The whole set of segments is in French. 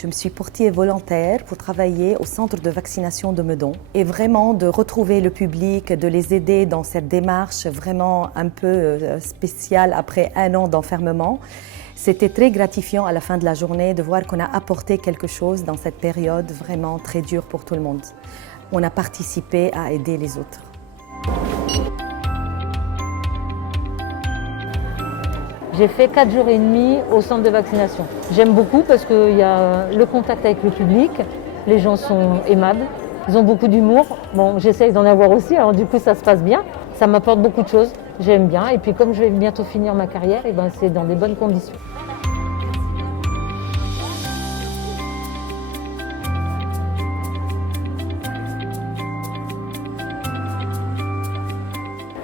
Je me suis portée volontaire pour travailler au centre de vaccination de Meudon et vraiment de retrouver le public, de les aider dans cette démarche vraiment un peu spéciale après 1 an d'enfermement. C'était très gratifiant à la fin de la journée de voir qu'on a apporté quelque chose dans cette période vraiment très dure pour tout le monde. On a participé à aider les autres. J'ai fait 4 jours et demi au centre de vaccination. J'aime beaucoup parce qu'il y a le contact avec le public, les gens sont aimables, ils ont beaucoup d'humour. Bon, j'essaye d'en avoir aussi, alors du coup ça se passe bien. Ça m'apporte beaucoup de choses, j'aime bien. Et puis comme je vais bientôt finir ma carrière, et ben c'est dans des bonnes conditions.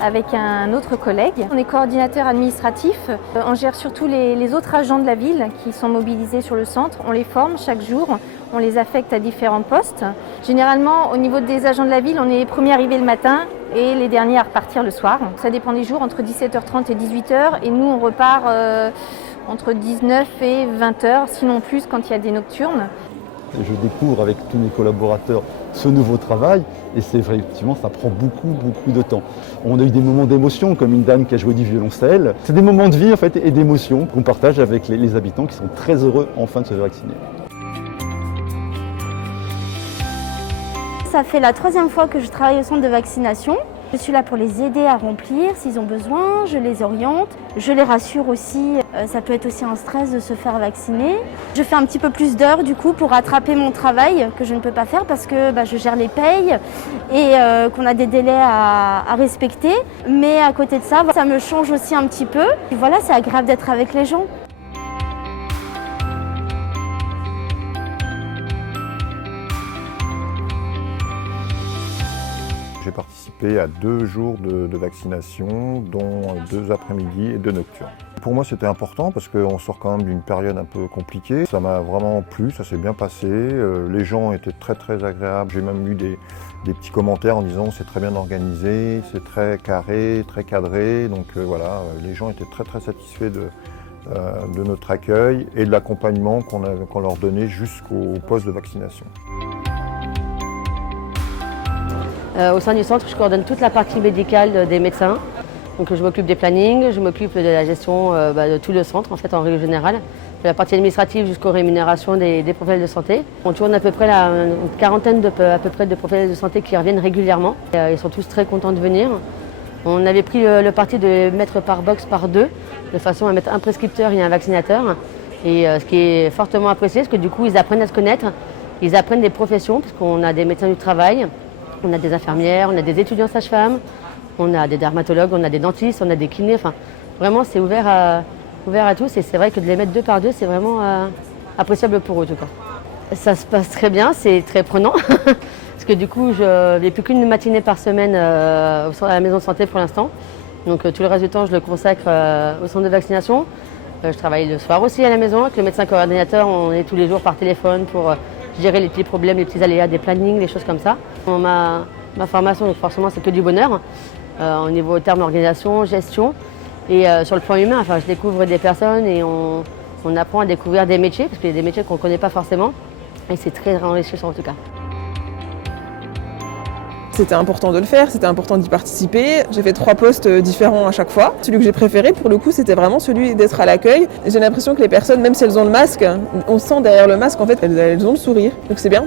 Avec un autre collègue. On est coordinateur administratif. On gère surtout les autres agents de la ville qui sont mobilisés sur le centre. On les forme chaque jour, on les affecte à différents postes. Généralement, au niveau des agents de la ville, on est les premiers arrivés le matin et les derniers à repartir le soir. Ça dépend des jours, entre 17h30 et 18h. Et nous, on repart entre 19 et 20h, sinon plus quand il y a des nocturnes. Je découvre avec tous mes collaborateurs ce nouveau travail et c'est vrai, effectivement, ça prend beaucoup de temps. On a eu des moments d'émotion, comme une dame qui a joué du violoncelle. C'est des moments de vie en fait, et d'émotion qu'on partage avec les habitants qui sont très heureux enfin de se vacciner. Ça fait la 3e fois que je travaille au centre de vaccination. Je suis là pour les aider à remplir s'ils ont besoin, je les oriente, je les rassure aussi. Ça peut être aussi un stress de se faire vacciner. Je fais un petit peu plus d'heures du coup pour rattraper mon travail que je ne peux pas faire parce que je gère les payes et qu'on a des délais à respecter. Mais à côté de ça, ça me change aussi un petit peu. Et voilà, c'est agréable d'être avec les gens. J'ai participé à 2 jours de vaccination, dont 2 après-midi et 2 nocturnes. Pour moi, c'était important parce qu'on sort quand même d'une période un peu compliquée. Ça m'a vraiment plu, ça s'est bien passé. Les gens étaient très agréables. J'ai même eu des petits commentaires en disant c'est très bien organisé, c'est très carré, très cadré. Donc voilà, les gens étaient très satisfaits de notre accueil et de l'accompagnement qu'on leur donnait jusqu'au poste de vaccination. Au sein du centre, je coordonne toute la partie médicale des médecins. Donc, je m'occupe des plannings, je m'occupe de la gestion de tout le centre en fait, en règle générale. De la partie administrative jusqu'aux rémunérations des professionnels de santé. On tourne à peu près une quarantaine de professionnels de santé qui reviennent régulièrement. Ils sont tous très contents de venir. On avait pris le parti de les mettre par box par 2, de façon à mettre un prescripteur et un vaccinateur. Et ce qui est fortement apprécié, c'est que du coup, ils apprennent à se connaître, ils apprennent des professions, parce qu'on a des médecins du travail. On a des infirmières, on a des étudiants sages-femmes, on a des dermatologues, on a des dentistes, on a des kinés. Enfin, vraiment, c'est ouvert à tous. Et c'est vrai que de les mettre 2 par 2, c'est vraiment appréciable pour eux, en tout cas. Ça se passe très bien, c'est très prenant. Parce que du coup, je n'ai plus qu'une matinée par semaine à la maison de santé pour l'instant. Donc tout le reste du temps, je le consacre au centre de vaccination. Je travaille le soir aussi à la maison avec le médecin coordinateur. On est tous les jours par téléphone pour gérer les petits problèmes, les petits aléas des plannings, les choses comme ça. Ma formation, donc forcément, c'est que du bonheur au niveau terme organisation, gestion. Et sur le plan humain, enfin, je découvre des personnes et on apprend à découvrir des métiers, parce qu'il y a des métiers qu'on ne connaît pas forcément. Et c'est très enrichissant en tout cas. C'était important de le faire, c'était important d'y participer. J'ai fait 3 postes différents à chaque fois. Celui que j'ai préféré, pour le coup, c'était vraiment celui d'être à l'accueil. J'ai l'impression que les personnes, même si elles ont le masque, on sent derrière le masque, en fait, elles ont le sourire. Donc c'est bien.